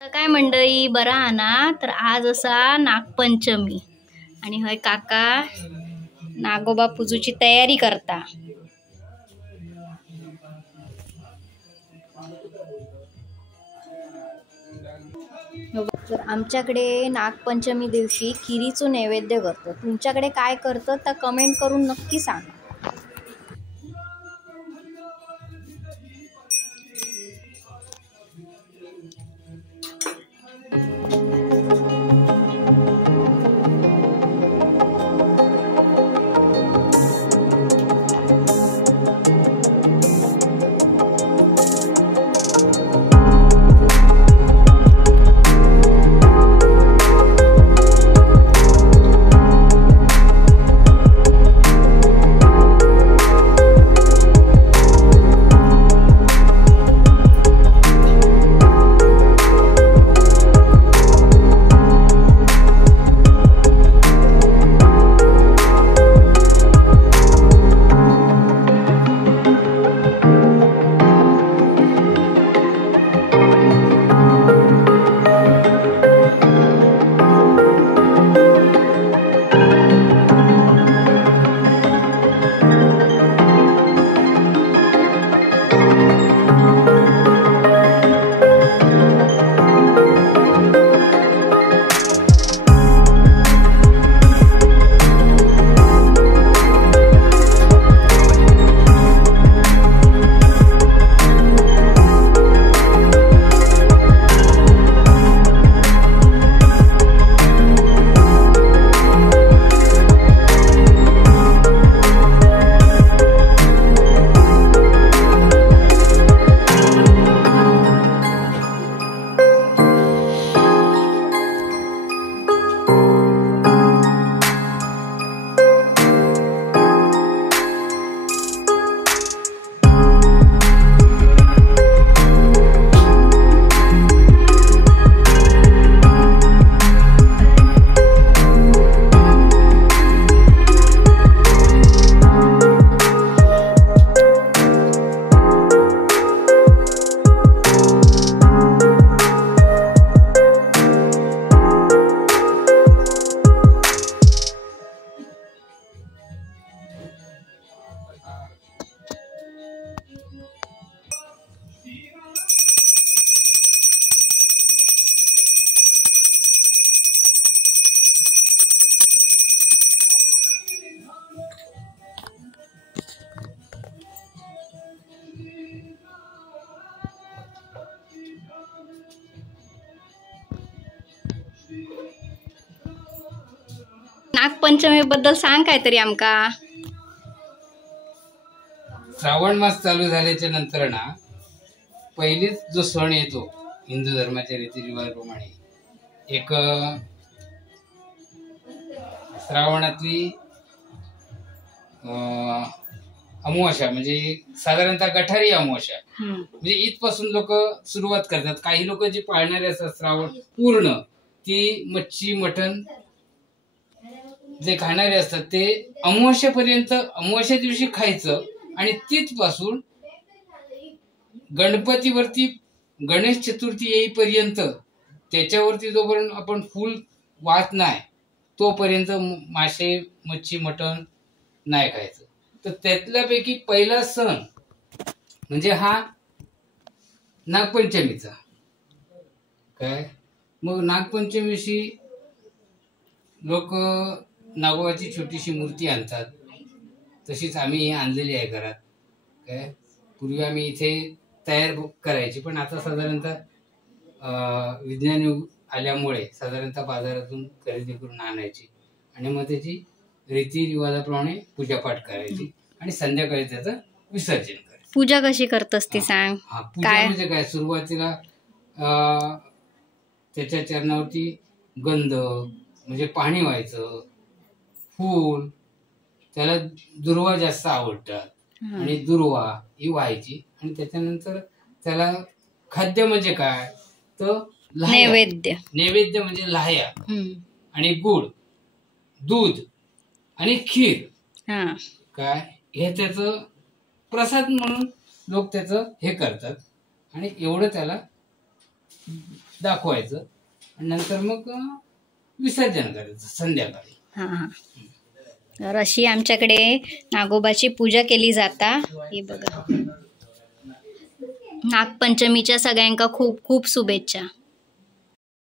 तर काय मंडळी बरा हा ना. तर आज असा नागपंचमी आणि हय काका नागोबा पूजूची तयारी करता. तर आमच्याकडे नागपंचमी दिवशी खिरीचो नैवेद्य करतो. तुमच्याकडे काय करतं तर कमेंट करून नक्की सांगा. नागपंचमी बद्दल सांग काहीतरी आमका. श्रावण मास चालू झाल्याच्या नंतर ना पहिलीच जो सण येतो हिंदू धर्माच्या रीतिरिवाजाप्रमाणे एक श्रावणातली अमावास्या म्हणजे साधारणतः गठारी अमावास्या म्हणजे इथपासून लोक सुरुवात करतात. काही लोक जे पाळणारे असतात श्रावण पूर्ण ती मच्छी मटण जे खाणारे असतात ते अमावास्येपर्यंत अमावास्या दिवशी खायचं आणि तिथपासून गणपतीवरती गणेश चतुर्थी येईपर्यंत त्याच्यावरती जोपर्यंत आपण फुल वाहत नाही तोपर्यंत मासे मच्छी मटण नाही खायचं. तर त्यातल्यापैकी पहिला सण म्हणजे हा नागपंचमीचा. काय मग नागपंचमीशी लोक नागोबाची छोटीशी मूर्ती आणतात. तशीच आम्ही आणलेली आहे घरात. काय पूर्वी आम्ही इथे तयार करायची पण आता साधारणतः विज्ञान युग आल्यामुळे साधारणतः बाजारातून खरेदी करून आणायची आणि मग त्याची रीतिरिवाजाप्रमाणे पूजापाठ करायची आणि संध्याकाळी त्याचं विसर्जन करायचं. पूजा कशी करतस ती सांग. पूजा म्हणजे काय सुरुवातीला त्याच्या चरणावरती गंध म्हणजे पाणी व्हायचं, फूल त्याला दुर्वा जास्त आवडतात आणि दुर्वा ही व्हायची आणि त्याच्यानंतर त्याला खाद्य म्हणजे काय तर नैवेद्य म्हणजे लाह्या आणि गुळ दूध आणि खीर काय हे त्याचं प्रसाद म्हणून लोक त्याचं हे करतात आणि एवढं त्याला दाखवायचं आणि नंतर मग विसर्जन करायचं संध्याकाळी. हां हां. तर अशी आमच्याकडे नागोबाची पूजा केली जाता. हे बघा, नागपंचमीच्या सगळ्यांका खूप खूप शुभेच्छा.